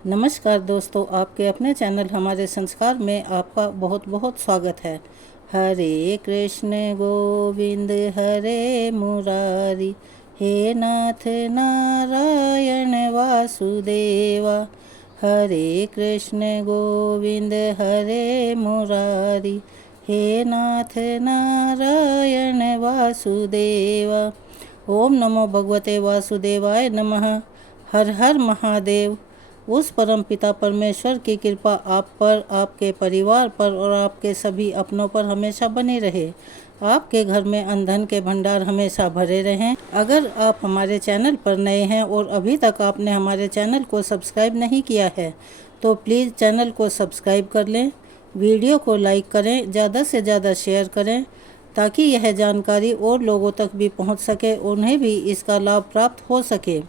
नमस्कार दोस्तों, आपके अपने चैनल हमारे संस्कार में आपका बहुत बहुत स्वागत है। हरे कृष्ण गोविंद हरे मुरारी, हे नाथ नारायण वासुदेवा। हरे कृष्ण गोविंद हरे मुरारी, हे नाथ नारायण वासुदेवा। ओम नमो भगवते वासुदेवाय नमः। हर हर महादेव। उस परम पिता परमेश्वर की कृपा आप पर, आपके परिवार पर और आपके सभी अपनों पर हमेशा बनी रहे। आपके घर में अन्न के भंडार हमेशा भरे रहें। अगर आप हमारे चैनल पर नए हैं और अभी तक आपने हमारे चैनल को सब्सक्राइब नहीं किया है तो प्लीज़ चैनल को सब्सक्राइब कर लें। वीडियो को लाइक करें, ज़्यादा से ज़्यादा शेयर करें ताकि यह जानकारी और लोगों तक भी पहुंच सके, उन्हें भी इसका लाभ प्राप्त हो सके।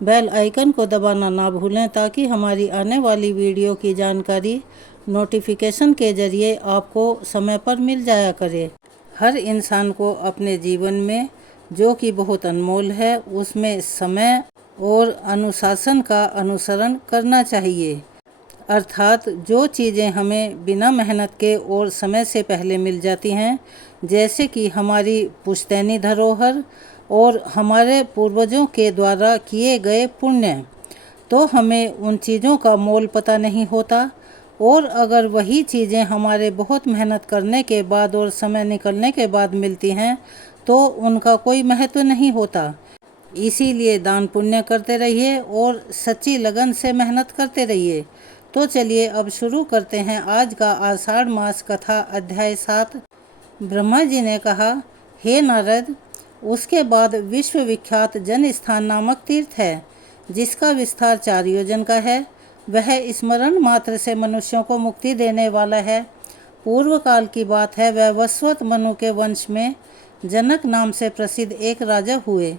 बेल आइकन को दबाना ना भूलें ताकि हमारी आने वाली वीडियो की जानकारी नोटिफिकेशन के ज़रिए आपको समय पर मिल जाया करे। हर इंसान को अपने जीवन में, जो कि बहुत अनमोल है, उसमें समय और अनुशासन का अनुसरण करना चाहिए। अर्थात जो चीज़ें हमें बिना मेहनत के और समय से पहले मिल जाती हैं, जैसे कि हमारी पुश्तैनी धरोहर और हमारे पूर्वजों के द्वारा किए गए पुण्य, तो हमें उन चीज़ों का मोल पता नहीं होता। और अगर वही चीज़ें हमारे बहुत मेहनत करने के बाद और समय निकलने के बाद मिलती हैं तो उनका कोई महत्व नहीं होता। इसीलिए दान पुण्य करते रहिए और सच्ची लगन से मेहनत करते रहिए। तो चलिए अब शुरू करते हैं आज का आषाढ़ मास कथा अध्याय 7। ब्रह्मा जी ने कहा, हे नारद, उसके बाद विश्व विख्यात जन स्थान नामक तीर्थ है, जिसका विस्तार 4 योजन का है। वह स्मरण मात्र से मनुष्यों को मुक्ति देने वाला है। पूर्व काल की बात है, वह वस्वत मनु के वंश में जनक नाम से प्रसिद्ध एक राजा हुए।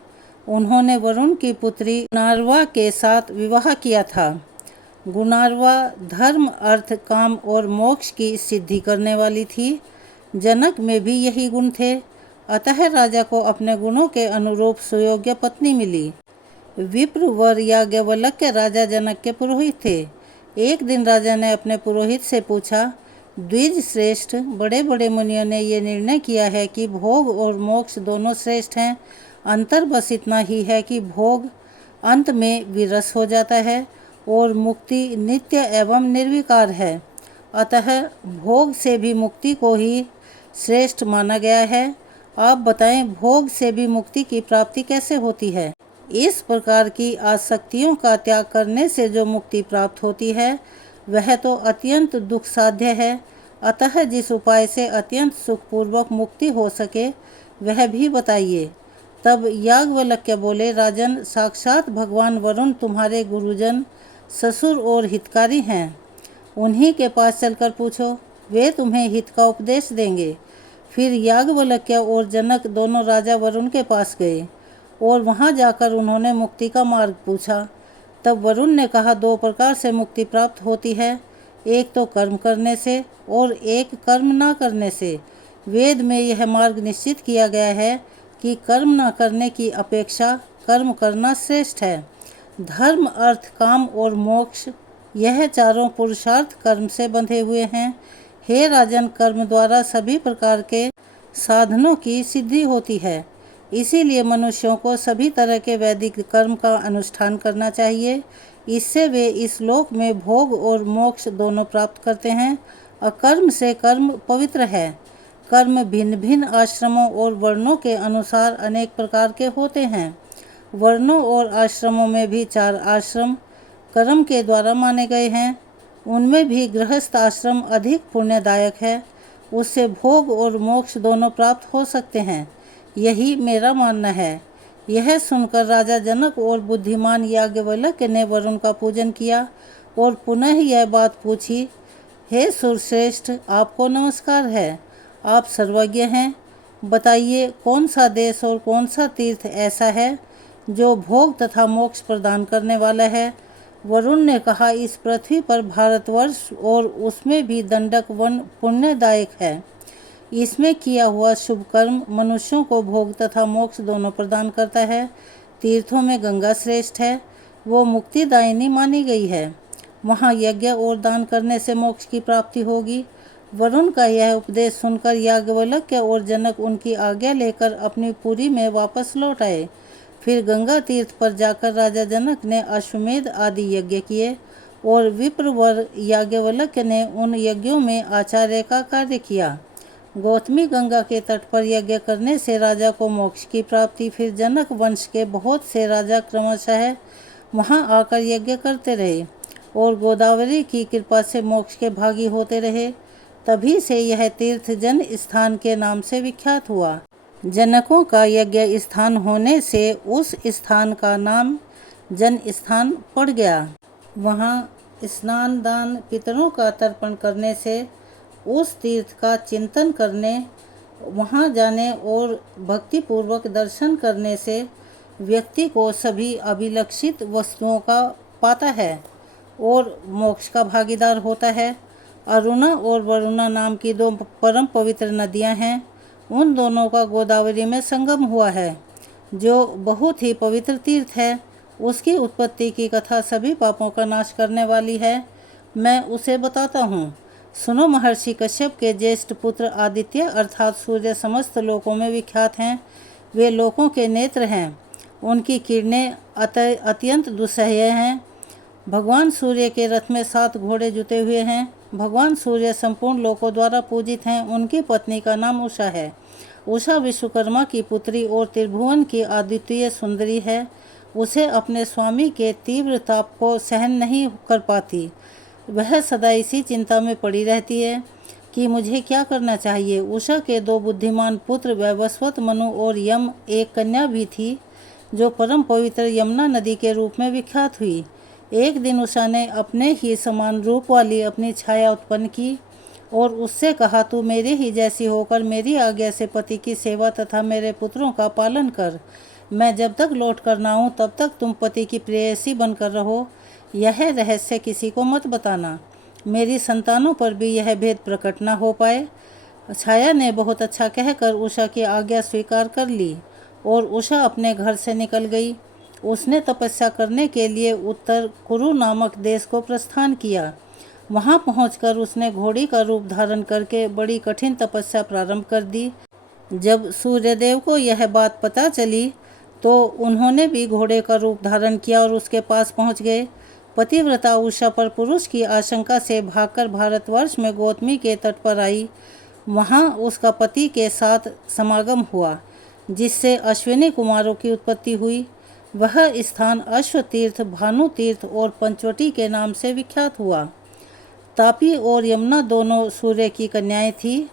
उन्होंने वरुण की पुत्री गुणार्वा के साथ विवाह किया था। गुणार्वा धर्म, अर्थ, काम और मोक्ष की सिद्धि करने वाली थी। जनक में भी यही गुण थे, अतः राजा को अपने गुणों के अनुरूप सुयोग्य पत्नी मिली। विप्र वर याज्ञवल्क्य राजा जनक के पुरोहित थे। एक दिन राजा ने अपने पुरोहित से पूछा, द्विज श्रेष्ठ, बड़े बड़े मुनियों ने ये निर्णय किया है कि भोग और मोक्ष दोनों श्रेष्ठ हैं। अंतर बस इतना ही है कि भोग अंत में विरस हो जाता है और मुक्ति नित्य एवं निर्विकार है। अतः भोग से भी मुक्ति को ही श्रेष्ठ माना गया है। आप बताएं, भोग से भी मुक्ति की प्राप्ति कैसे होती है? इस प्रकार की आसक्तियों का त्याग करने से जो मुक्ति प्राप्त होती है वह तो अत्यंत दुख साध्य है। अतः जिस उपाय से अत्यंत सुखपूर्वक मुक्ति हो सके वह भी बताइए। तब याज्ञवल्क्य बोले, राजन, साक्षात भगवान वरुण तुम्हारे गुरुजन, ससुर और हितकारी हैं। उन्हीं के पास चलकर पूछो, वे तुम्हें हित का उपदेश देंगे। फिर याज्ञवल्क्य और जनक दोनों राजा वरुण के पास गए और वहां जाकर उन्होंने मुक्ति का मार्ग पूछा। तब वरुण ने कहा, 2 प्रकार से मुक्ति प्राप्त होती है, एक तो कर्म करने से और एक कर्म ना करने से। वेद में यह मार्ग निश्चित किया गया है कि कर्म न करने की अपेक्षा कर्म करना श्रेष्ठ है। धर्म, अर्थ, काम और मोक्ष, यह चारों पुरुषार्थ कर्म से बंधे हुए हैं। हे राजन, कर्म द्वारा सभी प्रकार के साधनों की सिद्धि होती है। इसीलिए मनुष्यों को सभी तरह के वैदिक कर्म का अनुष्ठान करना चाहिए। इससे वे इस लोक में भोग और मोक्ष दोनों प्राप्त करते हैं। अकर्म से कर्म पवित्र है। कर्म भिन्न भिन्न आश्रमों और वर्णों के अनुसार अनेक प्रकार के होते हैं। वर्णों और आश्रमों में भी 4 आश्रम कर्म के द्वारा माने गए हैं। उनमें भी गृहस्थ आश्रम अधिक पुण्यदायक है। उससे भोग और मोक्ष दोनों प्राप्त हो सकते हैं, यही मेरा मानना है। यह सुनकर राजा जनक और बुद्धिमान याज्ञवल्क्य ने वरुण का पूजन किया और पुनः यह बात पूछी, हे सुरश्रेष्ठ, आपको नमस्कार है। आप सर्वज्ञ हैं। बताइए, कौन सा देश और कौन सा तीर्थ ऐसा है जो भोग तथा मोक्ष प्रदान करने वाला है? वरुण ने कहा, इस पृथ्वी पर भारतवर्ष और उसमें भी दंडक वन पुण्यदायक है। इसमें किया हुआ शुभ कर्म मनुष्यों को भोग तथा मोक्ष दोनों प्रदान करता है। तीर्थों में गंगा श्रेष्ठ है, वो मुक्तिदायिनी मानी गई है। वहाँ यज्ञ और दान करने से मोक्ष की प्राप्ति होगी। वरुण का यह उपदेश सुनकर याज्ञवल्क्य और जनक उनकी आज्ञा लेकर अपनी पुरी में वापस लौट आए। फिर गंगा तीर्थ पर जाकर राजा जनक ने अश्वमेध आदि यज्ञ किए और विप्रवर याज्ञवल्क्य ने उन यज्ञों में आचार्य का कार्य किया। गौतमी गंगा के तट पर यज्ञ करने से राजा को मोक्ष की प्राप्ति। फिर जनक वंश के बहुत से राजा क्रमशः वहां आकर यज्ञ करते रहे और गोदावरी की कृपा से मोक्ष के भागी होते रहे। तभी से यह तीर्थ जन स्थान के नाम से विख्यात हुआ। जनकों का यज्ञ स्थान होने से उस स्थान का नाम जन स्थान पड़ गया। वहाँ स्नान दान पितरों का तर्पण करने से, उस तीर्थ का चिंतन करने, वहाँ जाने और भक्तिपूर्वक दर्शन करने से व्यक्ति को सभी अभिलक्षित वस्तुओं का पाता है और मोक्ष का भागीदार होता है। अरुणा और वरुणा नाम की दो परम पवित्र नदियाँ हैं। उन दोनों का गोदावरी में संगम हुआ है, जो बहुत ही पवित्र तीर्थ है। उसकी उत्पत्ति की कथा सभी पापों का नाश करने वाली है। मैं उसे बताता हूँ। सुनो, महर्षि कश्यप के ज्येष्ठ पुत्र आदित्य अर्थात सूर्य समस्त लोकों में विख्यात हैं। वे लोकों के नेत्र हैं। उनकी किरणें अत्यंत दुस्सह्य हैं। भगवान सूर्य के रथ में 7 घोड़े जुते हुए हैं। भगवान सूर्य संपूर्ण लोकों द्वारा पूजित हैं। उनकी पत्नी का नाम उषा है। उषा विश्वकर्मा की पुत्री और त्रिभुवन की अद्वितीय सुंदरी है। उसे अपने स्वामी के तीव्र ताप को सहन नहीं कर पाती। वह सदा इसी चिंता में पड़ी रहती है कि मुझे क्या करना चाहिए। उषा के 2 बुद्धिमान पुत्र वैवस्वत मनु और यम, एक कन्या भी थी जो परम पवित्र यमुना नदी के रूप में विख्यात हुई। एक दिन उषा ने अपने ही समान रूप वाली अपनी छाया उत्पन्न की और उससे कहा, तू मेरे ही जैसी होकर मेरी आज्ञा से पति की सेवा तथा मेरे पुत्रों का पालन कर। मैं जब तक लौट कर ना आऊँ तब तक तुम पति की प्रेयसी बनकर रहो। यह रहस्य किसी को मत बताना। मेरी संतानों पर भी यह भेद प्रकट न हो पाए। छाया ने बहुत अच्छा कहकर उषा की आज्ञा स्वीकार कर ली और उषा अपने घर से निकल गई। उसने तपस्या करने के लिए उत्तर कुरु नामक देश को प्रस्थान किया। वहां पहुंचकर उसने घोड़ी का रूप धारण करके बड़ी कठिन तपस्या प्रारंभ कर दी। जब सूर्यदेव को यह बात पता चली तो उन्होंने भी घोड़े का रूप धारण किया और उसके पास पहुंच गए। पतिव्रता उषा पर पुरुष की आशंका से भागकर भारतवर्ष में गौतमी के तट पर आई। वहां उसका पति के साथ समागम हुआ, जिससे अश्विनी कुमारों की उत्पत्ति हुई। वह स्थान अश्व तीर्थ, भानु तीर्थ और पंचवटी के नाम से विख्यात हुआ। तापी और यमुना दोनों सूर्य की कन्याएं थीं।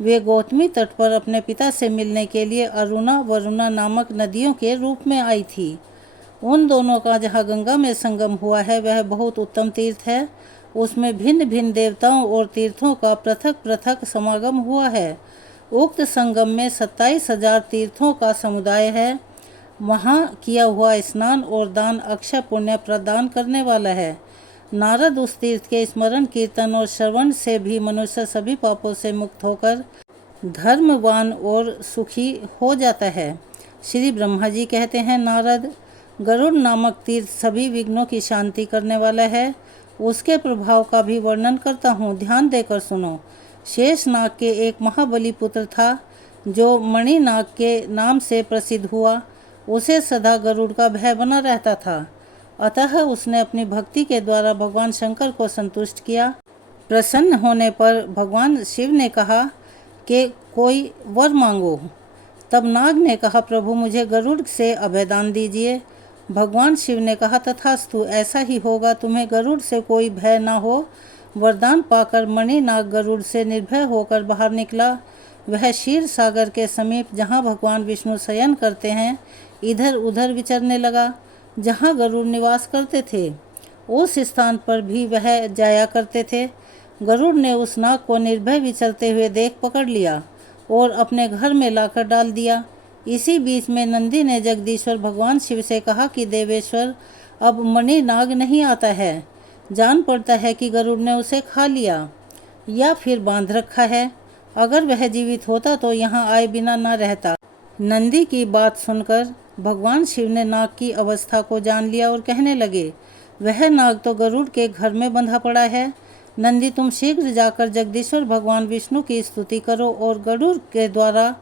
वे गौतमी तट पर अपने पिता से मिलने के लिए अरुणा वरुणा नामक नदियों के रूप में आई थी। उन दोनों का जहाँ गंगा में संगम हुआ है वह बहुत उत्तम तीर्थ है। उसमें भिन्न भिन्न देवताओं और तीर्थों का पृथक पृथक समागम हुआ है। उक्त संगम में 27,000 तीर्थों का समुदाय है। वहाँ किया हुआ स्नान और दान अक्षय पुण्य प्रदान करने वाला है। नारद उस तीर्थ के स्मरण कीर्तन और श्रवण से भी मनुष्य सभी पापों से मुक्त होकर धर्मवान और सुखी हो जाता है। श्री ब्रह्मा जी कहते हैं, नारद, गरुड़ नामक तीर्थ सभी विघ्नों की शांति करने वाला है। उसके प्रभाव का भी वर्णन करता हूँ, ध्यान देकर सुनो। शेषनाग के एक महाबली पुत्र था जो मणिनाग के नाम से प्रसिद्ध हुआ। उसे सदा गरुड़ का भय बना रहता था। अतः उसने अपनी भक्ति के द्वारा भगवान शंकर को संतुष्ट किया। प्रसन्न होने पर भगवान शिव ने कहा कि कोई वर मांगो। तब नाग ने कहा, प्रभु मुझे गरुड़ से अभयदान दीजिए। भगवान शिव ने कहा, तथास्तु, ऐसा ही होगा। तुम्हें गरुड़ से कोई भय न हो। वरदान पाकर मणिनाग गरुड़ से निर्भय होकर बाहर निकला। वह क्षीर सागर के समीप जहाँ भगवान विष्णु शयन करते हैं इधर उधर विचरने लगा। जहाँ गरुड़ निवास करते थे उस स्थान पर भी वह जाया करते थे। गरुड़ ने उस नाग को निर्भय विचरते हुए देख पकड़ लिया और अपने घर में लाकर डाल दिया। इसी बीच में नंदी ने जगदीश्वर भगवान शिव से कहा कि देवेश्वर, अब मणि नाग नहीं आता है। जान पड़ता है कि गरुड़ ने उसे खा लिया या फिर बांध रखा है। अगर वह जीवित होता तो यहाँ आए बिना न रहता। नंदी की बात सुनकर भगवान शिव ने नाग की अवस्था को जान लिया और कहने लगे, वह नाग तो गरुड़ के घर में बंधा पड़ा है। नंदी, तुम शीघ्र जाकर जगदीश्वर भगवान विष्णु की स्तुति करो और गरुड़ के द्वारा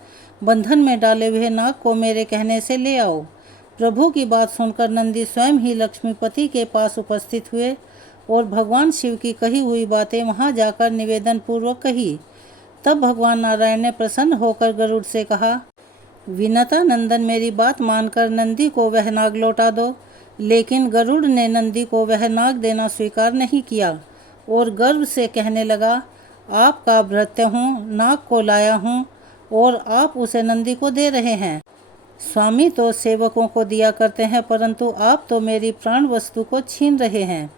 बंधन में डाले हुए नाग को मेरे कहने से ले आओ। प्रभु की बात सुनकर नंदी स्वयं ही लक्ष्मीपति के पास उपस्थित हुए और भगवान शिव की कही हुई बातें वहां जाकर निवेदन पूर्वक कही। तब भगवान नारायण ने प्रसन्न होकर गरुड़ से कहा, विनता नंदन, मेरी बात मानकर नंदी को वह नाग लौटा दो। लेकिन गरुड़ ने नंदी को वह नाग देना स्वीकार नहीं किया और गर्व से कहने लगा, आपका भृत्य हूँ, नाग को लाया हूँ और आप उसे नंदी को दे रहे हैं। स्वामी तो सेवकों को दिया करते हैं, परंतु आप तो मेरी प्राण वस्तु को छीन रहे हैं।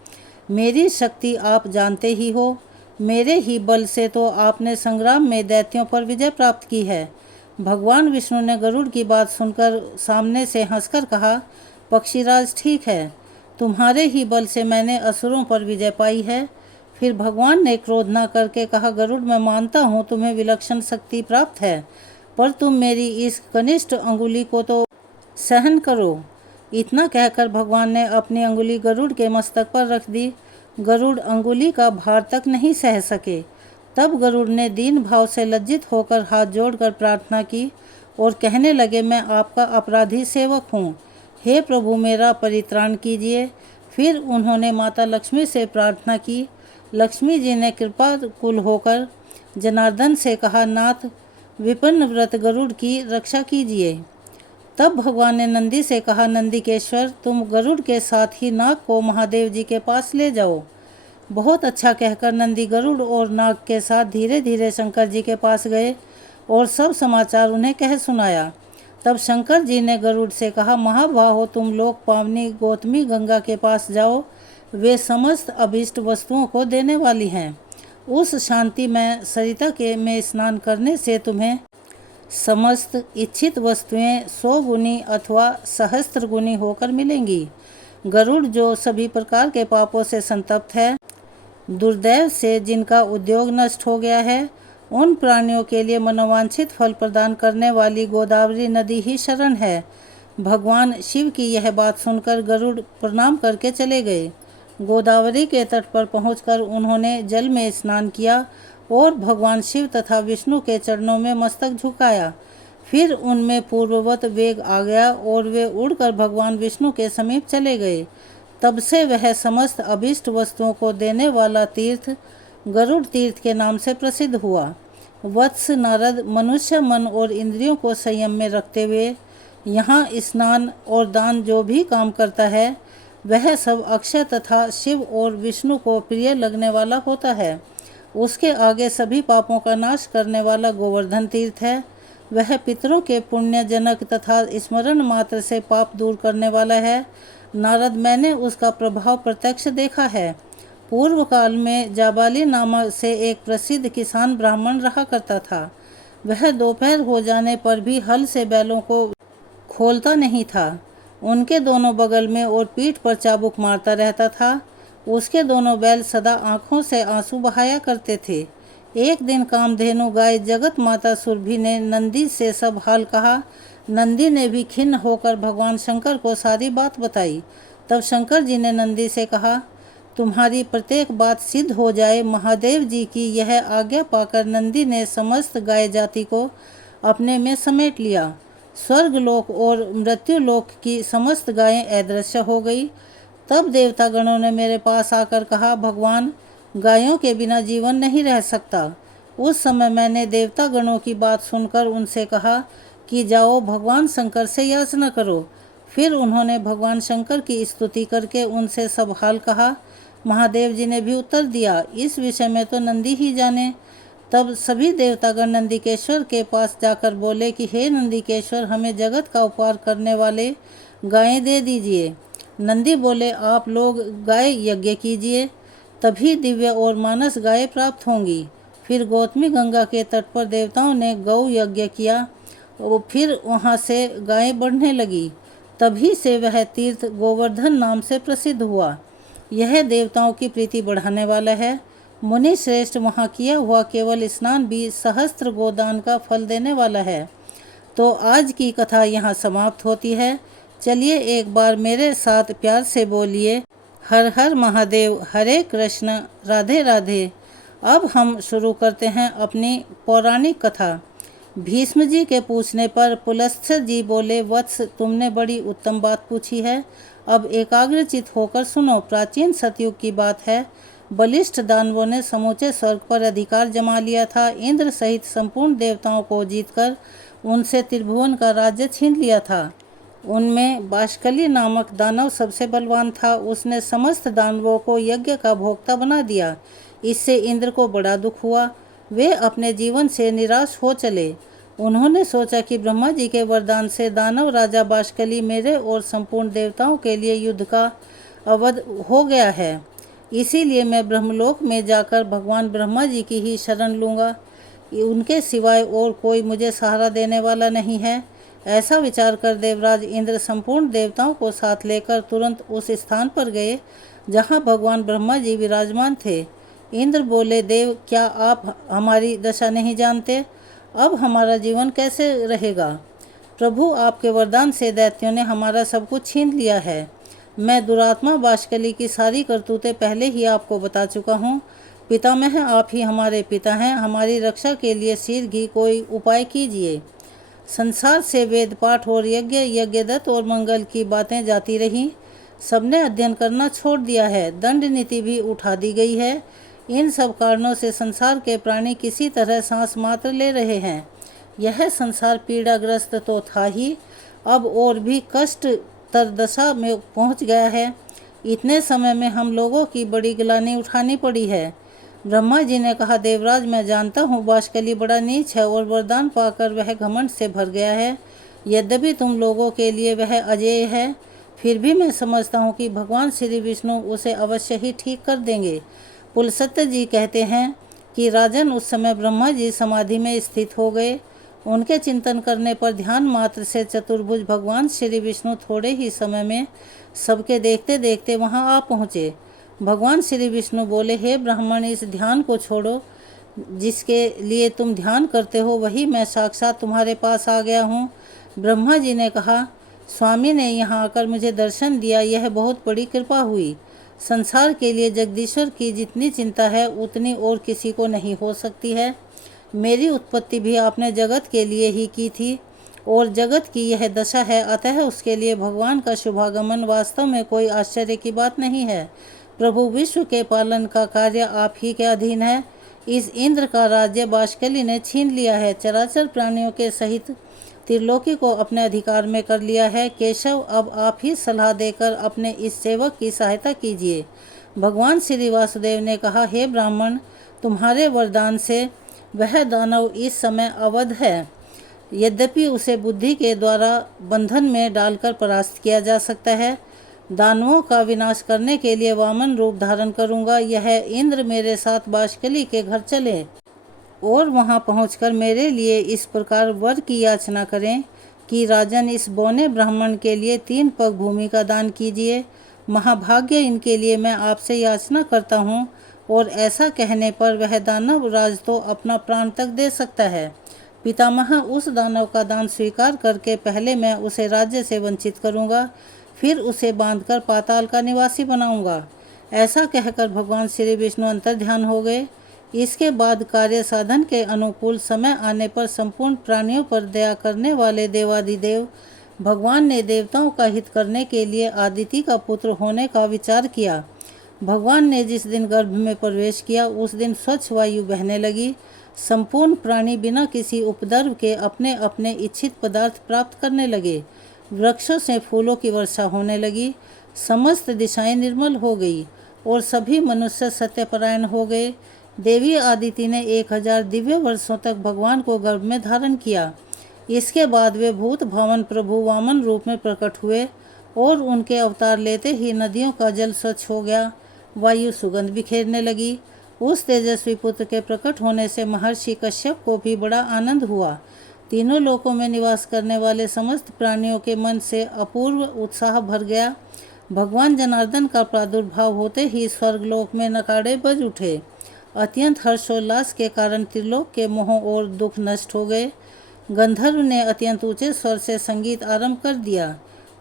मेरी शक्ति आप जानते ही हो। मेरे ही बल से तो आपने संग्राम में दैत्यों पर विजय प्राप्त की है। भगवान विष्णु ने गरुड़ की बात सुनकर सामने से हंसकर कहा, पक्षीराज, ठीक है, तुम्हारे ही बल से मैंने असुरों पर विजय पाई है। फिर भगवान ने क्रोध न करके कहा, गरुड़, मैं मानता हूँ तुम्हें विलक्षण शक्ति प्राप्त है, पर तुम मेरी इस कनिष्ठ अंगुली को तो सहन करो। इतना कहकर भगवान ने अपनी अंगुली गरुड़ के मस्तक पर रख दी। गरुड़ अंगुली का भार तक नहीं सह सके। तब गरुड़ ने दीन भाव से लज्जित होकर हाथ जोड़कर प्रार्थना की और कहने लगे, मैं आपका अपराधी सेवक हूँ, हे प्रभु, मेरा परित्राण कीजिए। फिर उन्होंने माता लक्ष्मी से प्रार्थना की। लक्ष्मी जी ने कृपाकुल होकर जनार्दन से कहा, नाथ, विपन्न व्रत गरुड़ की रक्षा कीजिए। तब भगवान ने नंदी से कहा, नंदीकेश्वर, तुम गरुड़ के साथ ही नाग को महादेव जी के पास ले जाओ। बहुत अच्छा कहकर नंदी गरुड़ और नाग के साथ धीरे धीरे शंकर जी के पास गए और सब समाचार उन्हें कह सुनाया। तब शंकर जी ने गरुड़ से कहा, महाबाहो, तुम लोग पावनी गौतमी गंगा के पास जाओ, वे समस्त अभीष्ट वस्तुओं को देने वाली हैं। उस शांति में सरिता के में स्नान करने से तुम्हें समस्त इच्छित वस्तुएं 100 गुनी अथवा सहस्त्र गुनी होकर मिलेंगी। गरुड़ जो सभी प्रकार के पापों से संतप्त है, दुर्दैव से जिनका उद्योग नष्ट हो गया है, उन प्राणियों के लिए मनोवांछित फल प्रदान करने वाली गोदावरी नदी ही शरण है। भगवान शिव की यह बात सुनकर गरुड़ प्रणाम करके चले गए। गोदावरी के तट पर पहुंचकर उन्होंने जल में स्नान किया और भगवान शिव तथा विष्णु के चरणों में मस्तक झुकाया। फिर उनमें पूर्ववत वेग आ गया और वे उड़कर भगवान विष्णु के समीप चले गए। तब से वह समस्त अभीष्ट वस्तुओं को देने वाला तीर्थ गरुड़ तीर्थ के नाम से प्रसिद्ध हुआ। वत्स नारद, मनुष्य मन और इंद्रियों को संयम में रखते हुए यहाँ स्नान और दान जो भी काम करता है, वह सब अक्षय तथा शिव और विष्णु को प्रिय लगने वाला होता है। उसके आगे सभी पापों का नाश करने वाला गोवर्धन तीर्थ है। वह पितरों के पुण्यजनक तथा स्मरण मात्र से पाप दूर करने वाला है। नारद, मैंने उसका प्रभाव प्रत्यक्ष देखा है। पूर्व काल में जाबाली नामक से एक प्रसिद्ध किसान ब्राह्मण रहा करता था। वह दोपहर हो जाने पर भी हल से बैलों को खोलता नहीं था। उनके दोनों बगल में और पीठ पर चाबुक मारता रहता था। उसके दोनों बैल सदा आंखों से आंसू बहाया करते थे। एक दिन कामधेनु गाय जगत माता सुरभि ने नंदी से सब हाल कहा। नंदी ने भी खिन्न होकर भगवान शंकर को सारी बात बताई। तब शंकर जी ने नंदी से कहा, तुम्हारी प्रत्येक बात सिद्ध हो जाए। महादेव जी की यह आज्ञा पाकर नंदी ने समस्त गाय जाति को अपने में समेट लिया। स्वर्ग लोक और मृत्यु लोक की समस्त गायें अदृश्य हो गई। तब देवता गणों ने मेरे पास आकर कहा, भगवान, गायों के बिना जीवन नहीं रह सकता। उस समय मैंने देवता गणों की बात सुनकर उनसे कहा कि जाओ भगवान शंकर से याचना करो। फिर उन्होंने भगवान शंकर की स्तुति करके उनसे सब हाल कहा। महादेव जी ने भी उत्तर दिया, इस विषय में तो नंदी ही जाने। तब सभी देवतागण नंदीकेश्वर के पास जाकर बोले कि हे नंदीकेश्वर, हमें जगत का उपकार करने वाले गायें दे दीजिए। नंदी बोले, आप लोग गाय यज्ञ कीजिए, तभी दिव्य और मानस गायें प्राप्त होंगी। फिर गौतमी गंगा के तट पर देवताओं ने गौ यज्ञ किया और फिर वहाँ से गायें बढ़ने लगी। तभी से वह तीर्थ गोवर्धन नाम से प्रसिद्ध हुआ। यह देवताओं की प्रीति बढ़ाने वाला है। मुनि श्रेष्ठ, वहाँ किया हुआ केवल स्नान भी सहस्त्र गोदान का फल देने वाला है। तो आज की कथा यहाँ समाप्त होती है। चलिए एक बार मेरे साथ प्यार से बोलिए, हर हर महादेव, हरे कृष्ण, राधे राधे। अब हम शुरू करते हैं अपनी पौराणिक कथा। भीष्म जी के पूछने पर पुलस्त्य जी बोले, वत्स, तुमने बड़ी उत्तम बात पूछी है। अब एकाग्रचित होकर सुनो। प्राचीन सतयुग की बात है। बलिष्ठ दानवों ने समूचे स्वर्ग पर अधिकार जमा लिया था। इंद्र सहित संपूर्ण देवताओं को जीतकर उनसे त्रिभुवन का राज्य छीन लिया था। उनमें बाष्कली नामक दानव सबसे बलवान था। उसने समस्त दानवों को यज्ञ का भोक्ता बना दिया। इससे इंद्र को बड़ा दुख हुआ। वे अपने जीवन से निराश हो चले। उन्होंने सोचा कि ब्रह्मा जी के वरदान से दानव राजा बाष्कली मेरे और संपूर्ण देवताओं के लिए युद्ध का अवध हो गया है। इसीलिए मैं ब्रह्मलोक में जाकर भगवान ब्रह्मा जी की ही शरण लूँगा। उनके सिवाय और कोई मुझे सहारा देने वाला नहीं है। ऐसा विचार कर देवराज इंद्र संपूर्ण देवताओं को साथ लेकर तुरंत उस स्थान पर गए जहाँ भगवान ब्रह्मा जी विराजमान थे। इंद्र बोले, देव, क्या आप हमारी दशा नहीं जानते? अब हमारा जीवन कैसे रहेगा? प्रभु, आपके वरदान से दैत्यों ने हमारा सब कुछ छीन लिया है। मैं दुरात्मा बाष्कली की सारी करतूतें पहले ही आपको बता चुका हूँ। पितामह, आप ही हमारे पिता हैं। हमारी रक्षा के लिए शीघ्र ही कोई उपाय कीजिए। संसार से वेद पाठ और यज्ञदत्त और मंगल की बातें जाती रहीं। सबने अध्ययन करना छोड़ दिया है। दंड नीति भी उठा दी गई है। इन सब कारणों से संसार के प्राणी किसी तरह सांस मात्र ले रहे हैं। यह संसार पीड़ाग्रस्त तो था ही, अब और भी कष्ट तरदशा में पहुंच गया है। इतने समय में हम लोगों की बड़ी गिलानी उठानी पड़ी है। ब्रह्मा जी ने कहा, देवराज, मैं जानता हूँ बाष्कली बड़ा नीच है और वरदान पाकर वह घमंड से भर गया है। यद्यपि तुम लोगों के लिए वह अजेय है, फिर भी मैं समझता हूँ कि भगवान श्री विष्णु उसे अवश्य ही ठीक कर देंगे। पुलस्त्य जी कहते हैं कि राजन, उस समय ब्रह्मा जी समाधि में स्थित हो गए। उनके चिंतन करने पर ध्यान मात्र से चतुर्भुज भगवान श्री विष्णु थोड़े ही समय में सबके देखते देखते वहां आ पहुँचे। भगवान श्री विष्णु बोले, हे ब्राह्मण, इस ध्यान को छोड़ो। जिसके लिए तुम ध्यान करते हो वही मैं साक्षात तुम्हारे पास आ गया हूँ। ब्रह्मा जी ने कहा, स्वामी ने यहाँ आकर मुझे दर्शन दिया, यह बहुत बड़ी कृपा हुई। संसार के लिए जगदीश्वर की जितनी चिंता है उतनी और किसी को नहीं हो सकती है। मेरी उत्पत्ति भी आपने जगत के लिए ही की थी और जगत की यह दशा है, अतः उसके लिए भगवान का शुभागमन वास्तव में कोई आश्चर्य की बात नहीं है। प्रभु, विश्व के पालन का कार्य आप ही के अधीन है। इस इंद्र का राज्य बाष्कली ने छीन लिया है। चराचर प्राणियों के सहित त्रिलोकी को अपने अधिकार में कर लिया है। केशव, अब आप ही सलाह देकर अपने इस सेवक की सहायता कीजिए। भगवान श्री वासुदेव ने कहा, हे ब्राह्मण, तुम्हारे वरदान से वह दानव इस समय अवध है। यद्यपि उसे बुद्धि के द्वारा बंधन में डालकर परास्त किया जा सकता है। दानवों का विनाश करने के लिए वामन रूप धारण करूंगा। यह इंद्र मेरे साथ बाष्कली के घर चले और वहां पहुंचकर मेरे लिए इस प्रकार वर की याचना करें कि राजन, इस बौने ब्राह्मण के लिए 3 पग भूमि का दान कीजिए। महाभाग्य इनके लिए मैं आपसे याचना करता हूँ। और ऐसा कहने पर वह दानव राज तो अपना प्राण तक दे सकता है। पितामह, उस दानव का दान स्वीकार करके पहले मैं उसे राज्य से वंचित करूँगा, फिर उसे बांधकर पाताल का निवासी बनाऊंगा। ऐसा कहकर भगवान श्री विष्णु अंतर्ध्यान हो गए। इसके बाद कार्य साधन के अनुकूल समय आने पर संपूर्ण प्राणियों पर दया करने वाले देवादिदेव भगवान ने देवताओं का हित करने के लिए आदिति का पुत्र होने का विचार किया। भगवान ने जिस दिन गर्भ में प्रवेश किया उस दिन स्वच्छ वायु बहने लगी। संपूर्ण प्राणी बिना किसी उपद्रव के अपने अपने इच्छित पदार्थ प्राप्त करने लगे। वृक्षों से फूलों की वर्षा होने लगी। समस्त दिशाएं निर्मल हो गई और सभी मनुष्य सत्यपरायण हो गए। देवी आदिति ने 1000 दिव्य वर्षों तक भगवान को गर्भ में धारण किया। इसके बाद वे भूत भावन प्रभु वामन रूप में प्रकट हुए और उनके अवतार लेते ही नदियों का जल स्वच्छ हो गया। वायु सुगंध बिखेरने लगी। उस तेजस्वी पुत्र के प्रकट होने से महर्षि कश्यप को भी बड़ा आनंद हुआ। तीनों लोकों में निवास करने वाले समस्त प्राणियों के मन से अपूर्व उत्साह भर गया। भगवान जनार्दन का प्रादुर्भाव होते ही स्वर्गलोक में नगाड़े बज उठे। अत्यंत हर्षोल्लास के कारण त्रिलोक के मोह और दुख नष्ट हो गए। गंधर्व ने अत्यंत ऊंचे स्वर से संगीत आरंभ कर दिया।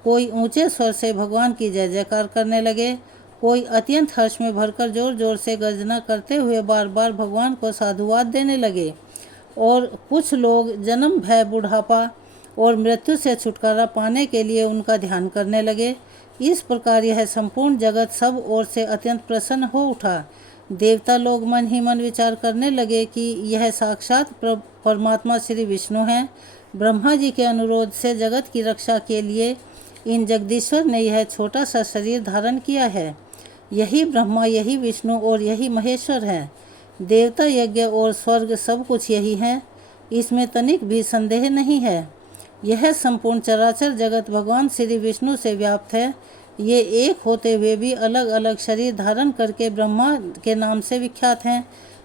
कोई ऊंचे स्वर से भगवान की जय जयकार करने लगे कोई अत्यंत हर्ष में भरकर जोर जोर से गर्जना करते हुए बार बार भगवान को साधुवाद देने लगे, और कुछ लोग जन्म, भय, बुढ़ापा और मृत्यु से छुटकारा पाने के लिए उनका ध्यान करने लगे। इस प्रकार यह संपूर्ण जगत सब ओर से अत्यंत प्रसन्न हो उठा। देवता लोग मन ही मन विचार करने लगे कि यह साक्षात परमात्मा श्री विष्णु हैं। ब्रह्मा जी के अनुरोध से जगत की रक्षा के लिए इन जगदीश्वर ने यह छोटा सा शरीर धारण किया है। यही ब्रह्मा, यही विष्णु और यही महेश्वर है। देवता, यज्ञ और स्वर्ग सब कुछ यही है, इसमें तनिक भी संदेह नहीं है। यह संपूर्ण चराचर जगत भगवान श्री विष्णु से व्याप्त है। ये एक होते हुए भी अलग अलग शरीर धारण करके ब्रह्मा के नाम से विख्यात हैं।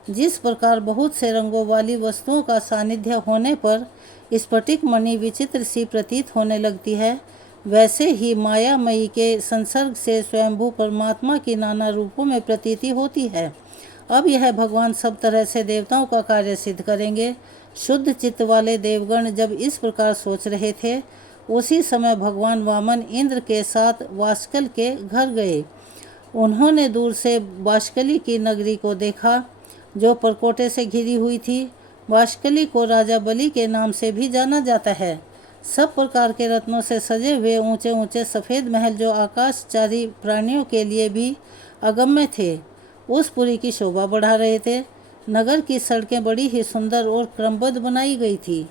जिस प्रकार बहुत से रंगों वाली वस्तुओं का सानिध्य होने पर स्फटिक मणि विचित्र सी प्रतीत होने लगती है, वैसे ही मायामयी के संसर्ग से स्वयंभू परमात्मा की नाना रूपों में प्रतीति होती है। अब यह भगवान सब तरह से देवताओं का कार्य सिद्ध करेंगे। शुद्ध चित्त वाले देवगण जब इस प्रकार सोच रहे थे, उसी समय भगवान वामन इंद्र के साथ वाष्कल के घर गए। उन्होंने दूर से वाष्कली की नगरी को देखा, जो परकोटे से घिरी हुई थी। वाष्कली को राजा बलि के नाम से भी जाना जाता है। सब प्रकार के रत्नों से सजे हुए ऊंचे ऊंचे सफ़ेद महल, जो आकाशचारी प्राणियों के लिए भी अगम्य थे, उस पुरी की शोभा बढ़ा रहे थे। नगर की सड़कें बड़ी ही सुंदर और क्रमबद्ध बनाई गई थी।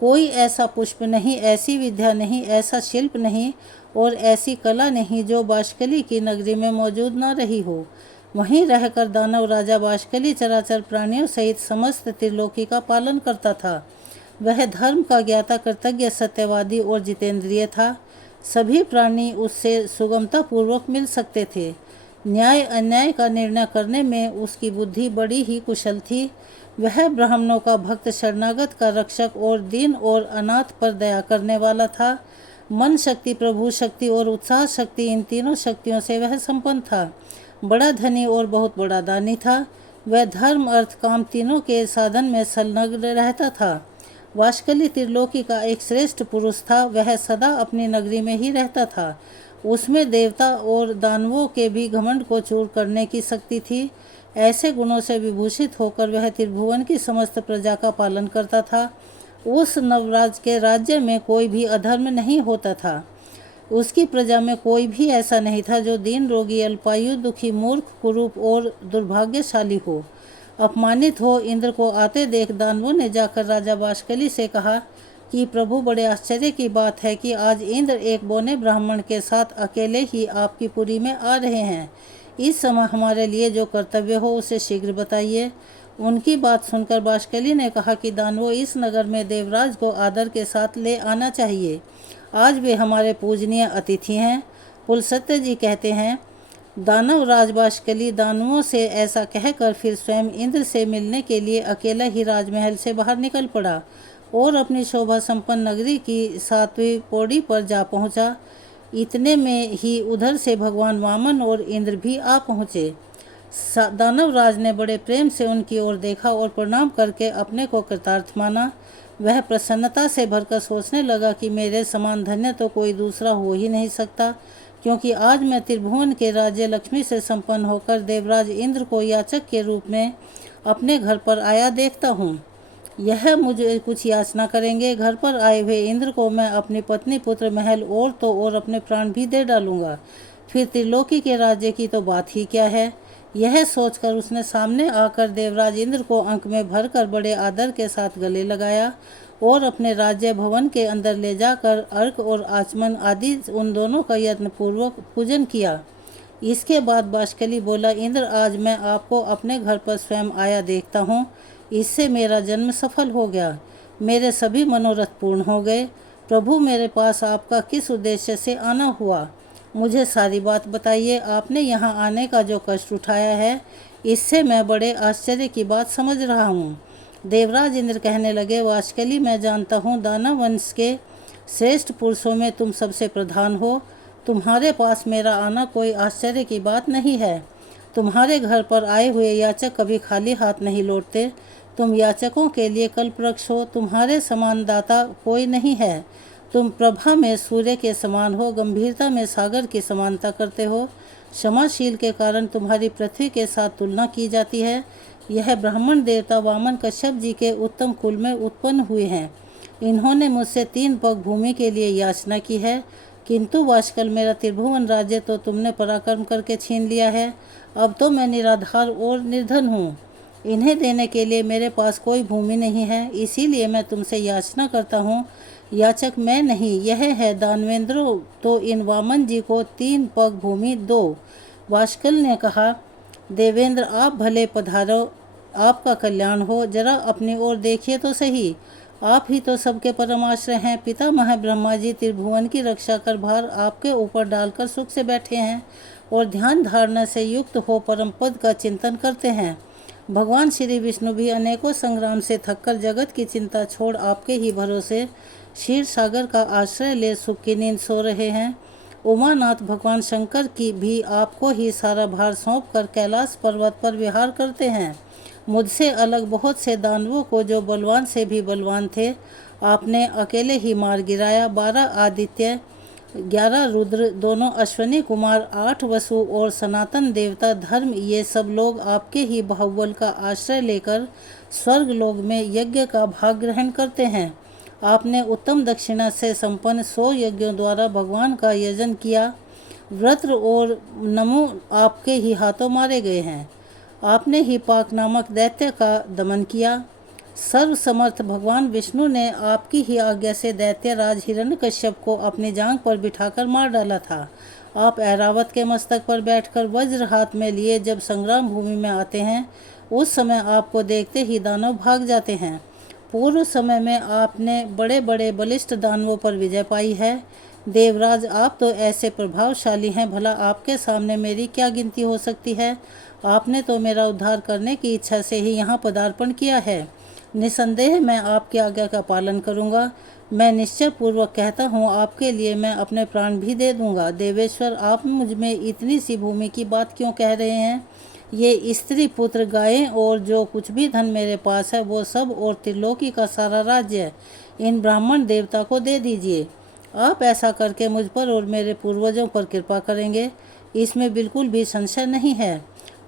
कोई ऐसा पुष्प नहीं, ऐसी विद्या नहीं, ऐसा शिल्प नहीं और ऐसी कला नहीं जो बाष्कली की नगरी में मौजूद न रही हो। वहीं रहकर दानव राजा बाष्कली चराचर प्राणियों सहित समस्त त्रिलोकी का पालन करता था। वह धर्म का ज्ञाता, कृतज्ञ, सत्यवादी और जितेंद्रिय था। सभी प्राणी उससे सुगमता पूर्वक मिल सकते थे। न्याय अन्याय का निर्णय करने में उसकी बुद्धि बड़ी ही कुशल थी। वह ब्राह्मणों का भक्त, शरणागत का रक्षक और दीन और अनाथ पर दया करने वाला था। मन शक्ति, प्रभु शक्ति और उत्साह शक्ति, इन तीनों शक्तियों से वह संपन्न था। बड़ा धनी और बहुत बड़ा दानी था। वह धर्म, अर्थ, काम तीनों के साधन में संलग्न रहता था। वाष्कली त्रिलोकी का एक श्रेष्ठ पुरुष था। वह सदा अपनी नगरी में ही रहता था। उसमें देवता और दानवों के भी घमंड को चूर करने की शक्ति थी। ऐसे गुणों से विभूषित होकर वह त्रिभुवन की समस्त प्रजा का पालन करता था। उस नवराज के राज्य में कोई भी अधर्म नहीं होता था। उसकी प्रजा में कोई भी ऐसा नहीं था जो दीन, रोगी, अल्पायु, दुखी, मूर्ख, कुरूप और दुर्भाग्यशाली हो, अपमानित हो। इंद्र को आते देख दानवों ने जाकर राजा बाष्कली से कहा कि प्रभु, बड़े आश्चर्य की बात है कि आज इंद्र एक बौने ब्राह्मण के साथ अकेले ही आपकी पुरी में आ रहे हैं। इस समय हमारे लिए जो कर्तव्य हो उसे शीघ्र बताइए। उनकी बात सुनकर बाष्कली ने कहा कि दानवों, इस नगर में देवराज को आदर के साथ ले आना चाहिए। आज वे हमारे पूजनीय अतिथि हैं। पुलसत्य जी कहते हैं, दानव राज बाष्कली दानवों से ऐसा कहकर फिर स्वयं इंद्र से मिलने के लिए अकेला ही राजमहल से बाहर निकल पड़ा और अपनी शोभा संपन्न नगरी की 7वीं पौड़ी पर जा पहुंचा। इतने में ही उधर से भगवान वामन और इंद्र भी आ पहुँचे। दानव राज ने बड़े प्रेम से उनकी ओर देखा और प्रणाम करके अपने को कृतार्थ माना। वह प्रसन्नता से भरकर सोचने लगा कि मेरे समान धन्य तो कोई दूसरा हो ही नहीं सकता, क्योंकि आज मैं त्रिभुवन के राज्य लक्ष्मी से संपन्न होकर देवराज इंद्र को याचक के रूप में अपने घर पर आया देखता हूँ। यह मुझे कुछ याचना करेंगे। घर पर आए हुए इंद्र को मैं अपनी पत्नी, पुत्र, महल और तो और अपने प्राण भी दे डालूंगा। फिर त्रिलोकी के राज्य की तो बात ही क्या है। यह सोचकर उसने सामने आकर देवराज इंद्र को अंक में भरकर बड़े आदर के साथ गले लगाया और अपने राज्य भवन के अंदर ले जाकर अर्घ और आचमन आदि उन दोनों का यत्न पूर्वक पूजन किया। इसके बाद बाष्कली बोला, इंद्र, आज मैं आपको अपने घर पर स्वयं आया देखता हूँ। इससे मेरा जन्म सफल हो गया। मेरे सभी मनोरथ पूर्ण हो गए। प्रभु, मेरे पास आपका किस उद्देश्य से आना हुआ, मुझे सारी बात बताइए। आपने यहाँ आने का जो कष्ट उठाया है, इससे मैं बड़े आश्चर्य की बात समझ रहा हूँ। देवराज इंद्र कहने लगे, वाष्कली, मैं जानता हूँ दानव वंश के श्रेष्ठ पुरुषों में तुम सबसे प्रधान हो। तुम्हारे पास मेरा आना कोई आश्चर्य की बात नहीं है। तुम्हारे घर पर आए हुए याचक कभी खाली हाथ नहीं लौटते। तुम याचकों के लिए कल्पवृक्ष हो। तुम्हारे समान दाता कोई नहीं है। तुम प्रभा में सूर्य के समान हो, गंभीरता में सागर की समानता करते हो, क्षमाशील के कारण तुम्हारी पृथ्वी के साथ तुलना की जाती है। यह ब्राह्मण देवता वामन कश्यप जी के उत्तम कुल में उत्पन्न हुए हैं। इन्होंने मुझसे 3 पग भूमि के लिए याचना की है, किंतु आजकल मेरा त्रिभुवन राज्य तो तुमने पराक्रम करके छीन लिया है। अब तो मैं निराधार और निर्धन हूँ। इन्हें देने के लिए मेरे पास कोई भूमि नहीं है, इसीलिए मैं तुमसे याचना करता हूँ। याचक मैं नहीं, यह है दानवेंद्रो, तो इन वामन जी को 3 पग भूमि दो। वाष्कल ने कहा, देवेंद्र आप भले पधारो, आपका कल्याण हो। जरा अपनी ओर देखिए तो सही, आप ही तो सबके परम आश्रय हैं। पितामह ब्रह्मा जी त्रिभुवन की रक्षा कर भार आपके ऊपर डालकर सुख से बैठे हैं और ध्यान धारणा से युक्त हो परम पद का चिंतन करते हैं। भगवान श्री विष्णु भी अनेकों संग्राम से थककर जगत की चिंता छोड़ आपके ही भरोसे क्षीर सागर का आश्रय ले सुख की नींद सो रहे हैं। उमानाथ भगवान शंकर की भी आपको ही सारा भार सौंप कर कैलाश पर्वत पर विहार करते हैं। मुझसे अलग बहुत से दानवों को, जो बलवान से भी बलवान थे, आपने अकेले ही मार गिराया। 12 आदित्य, 11 रुद्र, दोनों अश्वनी कुमार, 8 वसु और सनातन देवता धर्म, ये सब लोग आपके ही बाहुबल का आश्रय लेकर स्वर्ग लोक में यज्ञ का भाग ग्रहण करते हैं। आपने उत्तम दक्षिणा से संपन्न 100 यज्ञों द्वारा भगवान का यजन किया। व्रत और नमो आपके ही हाथों मारे गए हैं। आपने ही पाक नामक दैत्य का दमन किया। सर्वसमर्थ भगवान विष्णु ने आपकी ही आज्ञा से दैत्यराज हिरण्यकश्यप को अपनी जांघ पर बिठाकर मार डाला था। आप ऐरावत के मस्तक पर बैठकर वज्र हाथ में लिए जब संग्राम भूमि में आते हैं, उस समय आपको देखते ही दानव भाग जाते हैं। पूर्व समय में आपने बड़े बड़े बलिष्ठ दानवों पर विजय पाई है। देवराज आप तो ऐसे प्रभावशाली हैं, भला आपके सामने मेरी क्या गिनती हो सकती है। आपने तो मेरा उद्धार करने की इच्छा से ही यहाँ पदार्पण किया है। निसंदेह मैं आपकी आज्ञा का पालन करूँगा। मैं निश्चय पूर्वक कहता हूँ, आपके लिए मैं अपने प्राण भी दे दूँगा। देवेश्वर, आप मुझ में इतनी सी भूमि की बात क्यों कह रहे हैं। ये स्त्री पुत्र, गायें और जो कुछ भी धन मेरे पास है वो सब और त्रिलोकी का सारा राज्य इन ब्राह्मण देवता को दे दीजिए। आप ऐसा करके मुझ पर और मेरे पूर्वजों पर कृपा करेंगे, इसमें बिल्कुल भी संशय नहीं है,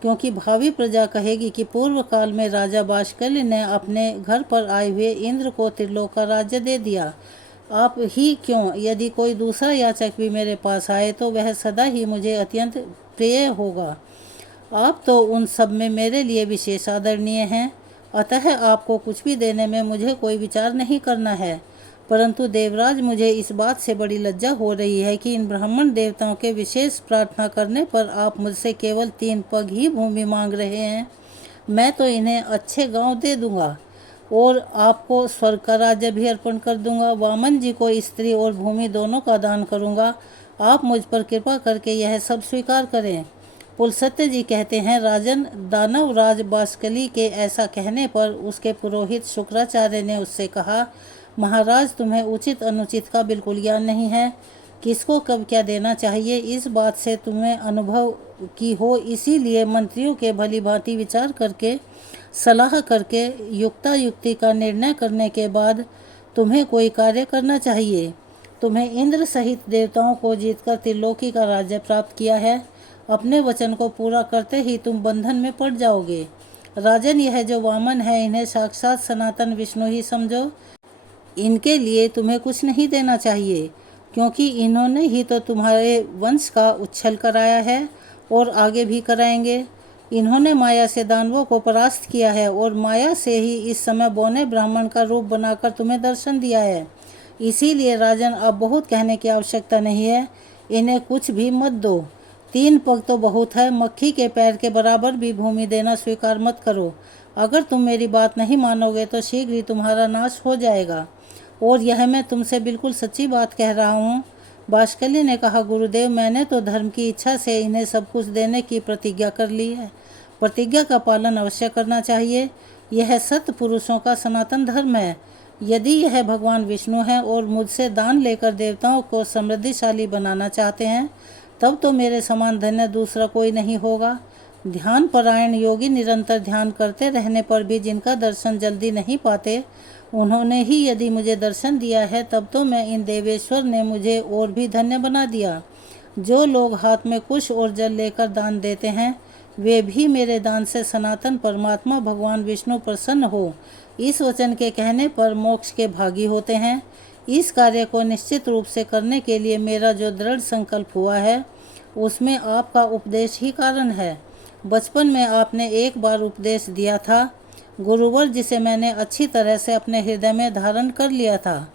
क्योंकि भावी प्रजा कहेगी कि पूर्व काल में राजा बाष्कल्य ने अपने घर पर आए हुए इंद्र को त्रिलोक का राज्य दे दिया। आप ही क्यों, यदि कोई दूसरा याचक भी मेरे पास आए तो वह सदा ही मुझे अत्यंत प्रिय होगा। आप तो उन सब में मेरे लिए विशेष आदरणीय हैं, अतः आपको कुछ भी देने में मुझे कोई विचार नहीं करना है। परंतु देवराज, मुझे इस बात से बड़ी लज्जा हो रही है कि इन ब्राह्मण देवताओं के विशेष प्रार्थना करने पर आप मुझसे केवल 3 पग ही भूमि मांग रहे हैं। मैं तो इन्हें अच्छे गांव दे दूंगा और आपको स्वर्ग का राज्य भी अर्पण कर दूंगा। वामन जी को स्त्री और भूमि दोनों का दान करूंगा। आप मुझ पर कृपा करके यह सब स्वीकार करें। पुलसत्य जी कहते हैं, राजन, दानव राज बाष्कली के ऐसा कहने पर उसके पुरोहित शुक्राचार्य ने उससे कहा, महाराज, तुम्हें उचित अनुचित का बिल्कुल ज्ञान नहीं है। किसको कब क्या देना चाहिए इस बात से तुम्हें अनुभव की हो, इसीलिए मंत्रियों के भली भांति विचार करके, सलाह करके, युक्तायुक्ति का निर्णय करने के बाद तुम्हें कोई कार्य करना चाहिए। तुम्हें इंद्र सहित देवताओं को जीतकर त्रिलोकी का राज्य प्राप्त किया है। अपने वचन को पूरा करते ही तुम बंधन में पड़ जाओगे। राजन, यह जो वामन है, इन्हें साक्षात सनातन विष्णु ही समझो। इनके लिए तुम्हें कुछ नहीं देना चाहिए, क्योंकि इन्होंने ही तो तुम्हारे वंश का उच्छल कराया है और आगे भी कराएंगे। इन्होंने माया से दानवों को परास्त किया है और माया से ही इस समय बौने ब्राह्मण का रूप बनाकर तुम्हें दर्शन दिया है। इसीलिए राजन, अब बहुत कहने की आवश्यकता नहीं है, इन्हें कुछ भी मत दो। 3 पग तो बहुत है, मक्खी के पैर के बराबर भी भूमि देना स्वीकार मत करो। अगर तुम मेरी बात नहीं मानोगे तो शीघ्र ही तुम्हारा नाश हो जाएगा, और यह मैं तुमसे बिल्कुल सच्ची बात कह रहा हूँ। बाष्कली ने कहा, गुरुदेव, मैंने तो धर्म की इच्छा से इन्हें सब कुछ देने की प्रतिज्ञा कर ली है। प्रतिज्ञा का पालन अवश्य करना चाहिए। यह सत्य पुरुषों का सनातन धर्म है। यदि यह भगवान विष्णु है और मुझसे दान लेकर देवताओं को समृद्धिशाली बनाना चाहते हैं, तब तो मेरे समान धन्य दूसरा कोई नहीं होगा। ध्यान परायण योगी निरंतर ध्यान करते रहने पर भी जिनका दर्शन जल्दी नहीं पाते, उन्होंने ही यदि मुझे दर्शन दिया है, तब तो मैं इन देवेश्वर ने मुझे और भी धन्य बना दिया। जो लोग हाथ में कुश और जल लेकर दान देते हैं, वे भी मेरे दान से सनातन परमात्मा भगवान विष्णु प्रसन्न हो, इस वचन के कहने पर मोक्ष के भागी होते हैं। इस कार्य को निश्चित रूप से करने के लिए मेरा जो दृढ़ संकल्प हुआ है, उसमें आपका उपदेश ही कारण है। बचपन में आपने एक बार उपदेश दिया था, गुरुवर, जिसे मैंने अच्छी तरह से अपने हृदय में धारण कर लिया था।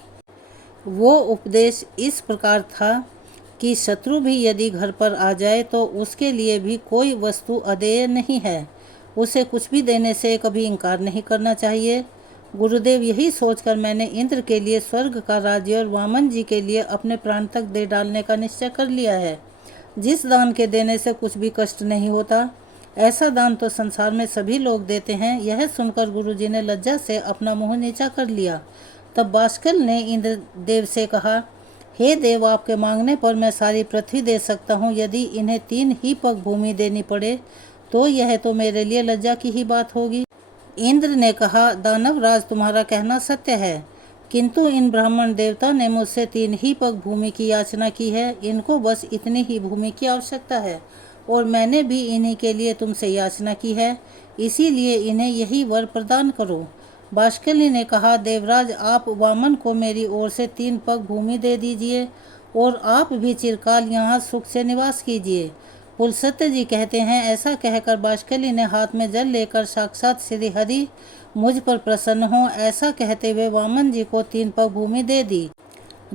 वो उपदेश इस प्रकार था कि शत्रु भी यदि घर पर आ जाए तो उसके लिए भी कोई वस्तु अदेय नहीं है, उसे कुछ भी देने से कभी इनकार नहीं करना चाहिए। गुरुदेव, यही सोचकर मैंने इंद्र के लिए स्वर्ग का राज्य और वामन जी के लिए अपने प्राण तक दे डालने का निश्चय कर लिया है। जिस दान के देने से कुछ भी कष्ट नहीं होता, ऐसा दान तो संसार में सभी लोग देते हैं। यह सुनकर गुरुजी ने लज्जा से अपना मुंह नीचा कर लिया। तब बाष्कल ने इंद्र देव से कहा, हे देव, आपके मांगने पर मैं सारी पृथ्वी दे सकता हूँ। यदि इन्हें 3 ही पग भूमि देनी पड़े तो यह तो मेरे लिए लज्जा की ही बात होगी। इंद्र ने कहा, दानवराज, तुम्हारा कहना सत्य है, किंतु इन ब्राह्मण देवता ने मुझसे 3 ही पग भूमि की याचना की है। इनको बस इतनी ही भूमि की आवश्यकता है और मैंने भी इन्हीं के लिए तुमसे याचना की है, इसीलिए इन्हें यही वर प्रदान करो। बाष्कली ने कहा, देवराज, आप वामन को मेरी ओर से 3 पग भूमि दे दीजिए और आप भी चिरकाल यहाँ सुख से निवास कीजिए। पुलसत्य जी कहते हैं, ऐसा कहकर बाष्कली ने हाथ में जल लेकर साक्षात श्री हरि मुझ पर प्रसन्न हो, ऐसा कहते हुए वामन जी को 3 पग भूमि दे दी।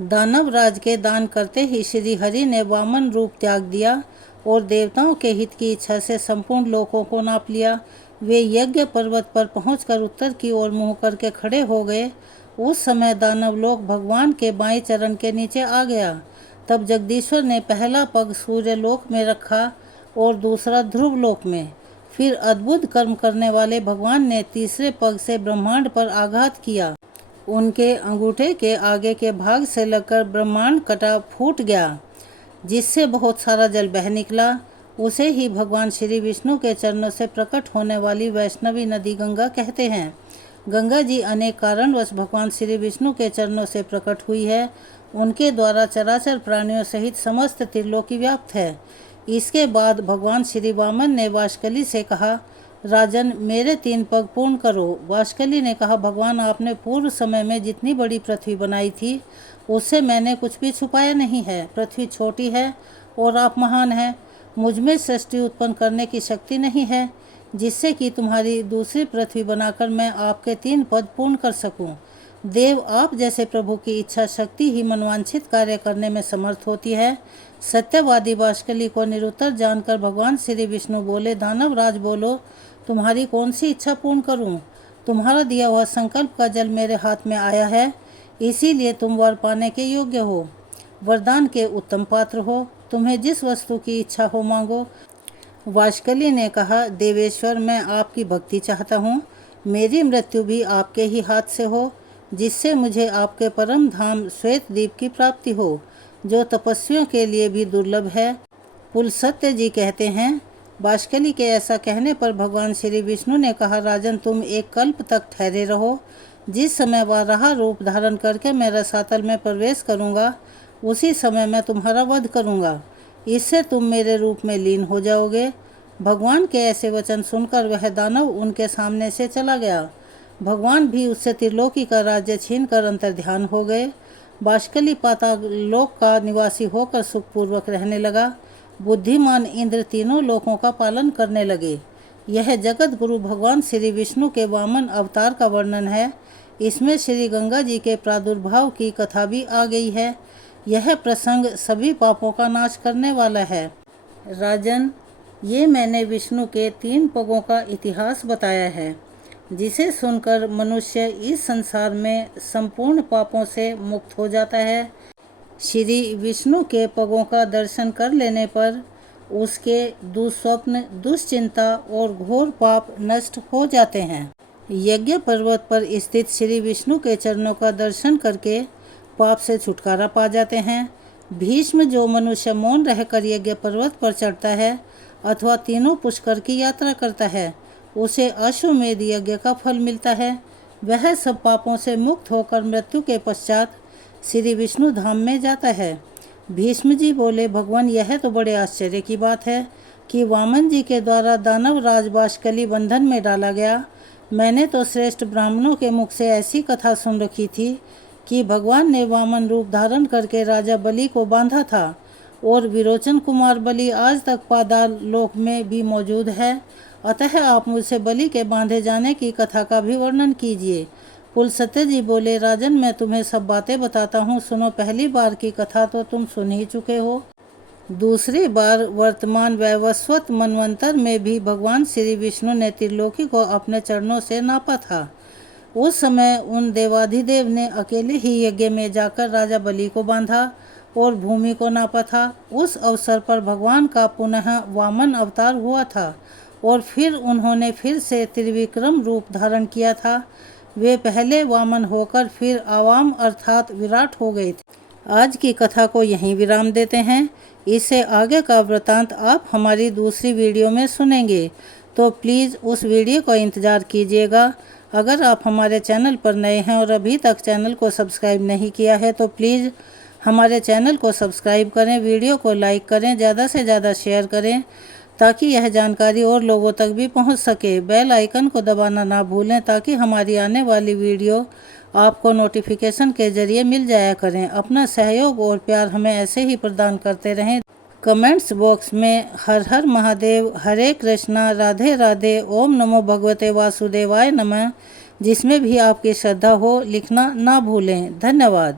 दानवराज के दान करते ही श्री हरि ने वामन रूप त्याग दिया और देवताओं के हित की इच्छा से संपूर्ण लोकों को नाप लिया। वे यज्ञ पर्वत पर पहुंचकर उत्तर की ओर मुंह करके खड़े हो गए। उस समय दानव लोक भगवान के बाएं चरण के नीचे आ गया। तब जगदीश्वर ने पहला पग सूर्य लोक में रखा और दूसरा ध्रुव लोक में। फिर अद्भुत कर्म करने वाले भगवान ने तीसरे पग से ब्रह्मांड पर आघात किया। उनके अंगूठे के आगे के भाग से लगकर ब्रह्मांड कटा फूट गया, जिससे बहुत सारा जल बह निकला। उसे ही भगवान श्री विष्णु के चरणों से प्रकट होने वाली वैष्णवी नदी गंगा कहते हैं। गंगा जी अनेक कारणवश भगवान श्री विष्णु के चरणों से प्रकट हुई है। उनके द्वारा चराचर प्राणियों सहित समस्त त्रिलोकी व्याप्त है। इसके बाद भगवान श्री वामन ने बाष्कली से कहा, राजन, मेरे 3 पग पूर्ण करो। बाष्कली ने कहा, भगवान, आपने पूर्व समय में जितनी बड़ी पृथ्वी बनाई थी, उससे मैंने कुछ भी छुपाया नहीं है। पृथ्वी छोटी है और आप महान हैं। मुझ में सृष्टि उत्पन्न करने की शक्ति नहीं है, जिससे कि तुम्हारी दूसरी पृथ्वी बनाकर मैं आपके 3 पद पूर्ण कर सकूं। देव, आप जैसे प्रभु की इच्छा शक्ति ही मनवांछित कार्य करने में समर्थ होती है। सत्यवादी बाष्कली को निरुत्तर जानकर भगवान श्री विष्णु बोले, दानवराज, बोलो, तुम्हारी कौन सी इच्छा पूर्ण करूं? तुम्हारा दिया हुआ संकल्प का जल मेरे हाथ में आया है, इसीलिए तुम वर पाने के योग्य हो, वरदान के उत्तम पात्र हो। तुम्हें जिस वस्तु की इच्छा हो मांगो। बाष्कली ने कहा, देवेश्वर, मैं आपकी भक्ति चाहता हूँ। मेरी मृत्यु भी आपके ही हाथ से हो, जिससे मुझे आपके परम धाम श्वेत द्वीप की प्राप्ति हो, जो तपस्वियों के लिए भी दुर्लभ है। पुलसत्य जी कहते हैं, बाष्कली के ऐसा कहने पर भगवान श्री विष्णु ने कहा, राजन, तुम एक कल्प तक ठहरे रहो। जिस समय वराह रूप धारण करके मैं रसातल में प्रवेश करूंगा, उसी समय मैं तुम्हारा वध करूंगा। इससे तुम मेरे रूप में लीन हो जाओगे। भगवान के ऐसे वचन सुनकर वह दानव उनके सामने से चला गया। भगवान भी उससे त्रिलोकी का राज्य छीनकर अंतर्ध्यान हो गए। बाष्कली पातालोक का निवासी होकर सुखपूर्वक रहने लगा। बुद्धिमान इंद्र तीनों लोकों का पालन करने लगे। यह जगत गुरु भगवान श्री विष्णु के वामन अवतार का वर्णन है। इसमें श्री गंगा जी के प्रादुर्भाव की कथा भी आ गई है। यह प्रसंग सभी पापों का नाश करने वाला है। राजन, ये मैंने विष्णु के 3 पगों का इतिहास बताया है, जिसे सुनकर मनुष्य इस संसार में संपूर्ण पापों से मुक्त हो जाता है। श्री विष्णु के पगों का दर्शन कर लेने पर उसके दुस्वप्न, दुश्चिंता और घोर पाप नष्ट हो जाते हैं। यज्ञ पर्वत पर स्थित श्री विष्णु के चरणों का दर्शन करके पाप से छुटकारा पा जाते हैं। भीष्म, जो मनुष्य मौन रहकर यज्ञ पर्वत पर चढ़ता है अथवा तीनों पुष्कर की यात्रा करता है, उसे अश्वमेध यज्ञ का फल मिलता है। वह सब पापों से मुक्त होकर मृत्यु के पश्चात श्री विष्णु धाम में जाता है। भीष्म जी बोले, भगवान यह तो बड़े आश्चर्य की बात है कि वामन जी के द्वारा दानव राज बाष्कली बंधन में डाला गया। मैंने तो श्रेष्ठ ब्राह्मणों के मुख से ऐसी कथा सुन रखी थी कि भगवान ने वामन रूप धारण करके राजा बलि को बांधा था और विरोचन कुमार बलि आज तक पाताल लोक में भी मौजूद है। अतः आप मुझसे बलि के बांधे जाने की कथा का भी वर्णन कीजिए। पुलस्त्य जी बोले, राजन मैं तुम्हें सब बातें बताता हूँ, सुनो। पहली बार की कथा तो तुम सुन ही चुके हो। दूसरी बार वर्तमान वैवस्वत मनवंतर में भी भगवान श्री विष्णु ने त्रिलोकी को अपने चरणों से नापा था। उस समय उन देवाधिदेव ने अकेले ही यज्ञ में जाकर राजा बलि को बांधा और भूमि को नापा था। उस अवसर पर भगवान का पुनः वामन अवतार हुआ था और फिर उन्होंने फिर से त्रिविक्रम रूप धारण किया था। वे पहले वामन होकर फिर आवाम अर्थात विराट हो गए थे। आज की कथा को यहीं विराम देते हैं। इससे आगे का वृतांत आप हमारी दूसरी वीडियो में सुनेंगे, तो प्लीज़ उस वीडियो का इंतज़ार कीजिएगा। अगर आप हमारे चैनल पर नए हैं और अभी तक चैनल को सब्सक्राइब नहीं किया है तो प्लीज़ हमारे चैनल को सब्सक्राइब करें, वीडियो को लाइक करें, ज़्यादा से ज़्यादा शेयर करें ताकि यह जानकारी और लोगों तक भी पहुंच सके। बेल आइकन को दबाना ना भूलें ताकि हमारी आने वाली वीडियो आपको नोटिफिकेशन के ज़रिए मिल जाया करें। अपना सहयोग और प्यार हमें ऐसे ही प्रदान करते रहें। कमेंट्स बॉक्स में हर हर महादेव, हरे कृष्णा, राधे राधे, ओम नमो भगवते वासुदेवाय नमः, जिसमें भी आपकी श्रद्धा हो लिखना ना भूलें। धन्यवाद।